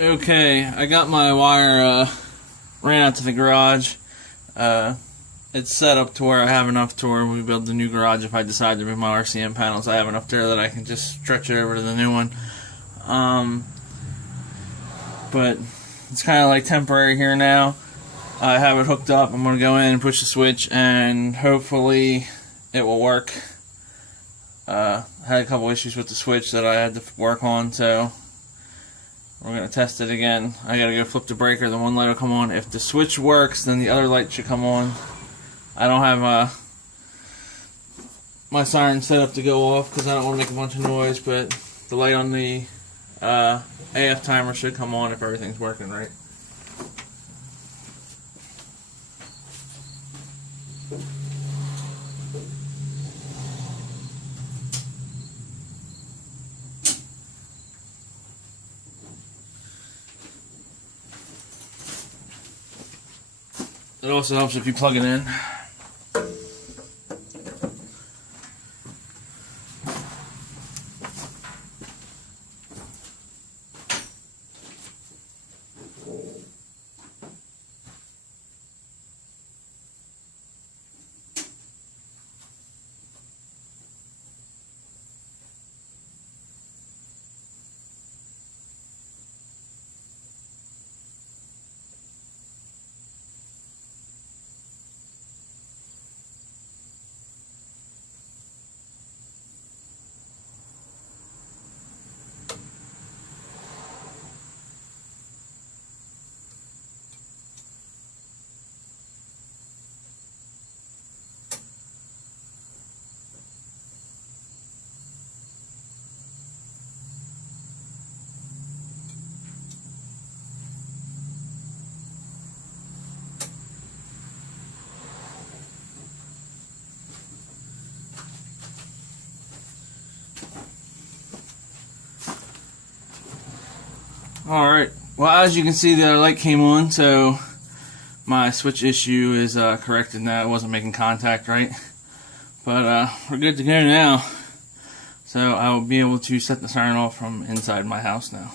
Okay, I got my wire ran out to the garage. It's set up to where I have enough to where we build the new garage. If I decide to move my RCM panels, I have enough there that I can just stretch it over to the new one. But it's kind of like temporary here now. I have it hooked up. I'm going to go in and push the switch and hopefully it will work. I had a couple issues with the switch that I had to work on, so we're going to test it again. I got to go flip the breaker, the one light will come on. If the switch works, then the other light should come on. I don't have my siren set up to go off because I don't want to make a bunch of noise, but the light on the AF timer should come on if everything's working right. It also helps if you plug it in. Alright, well, as you can see, the light came on, so my switch issue is corrected now. It wasn't making contact right. But we're good to go now. So I will be able to set the siren off from inside my house now.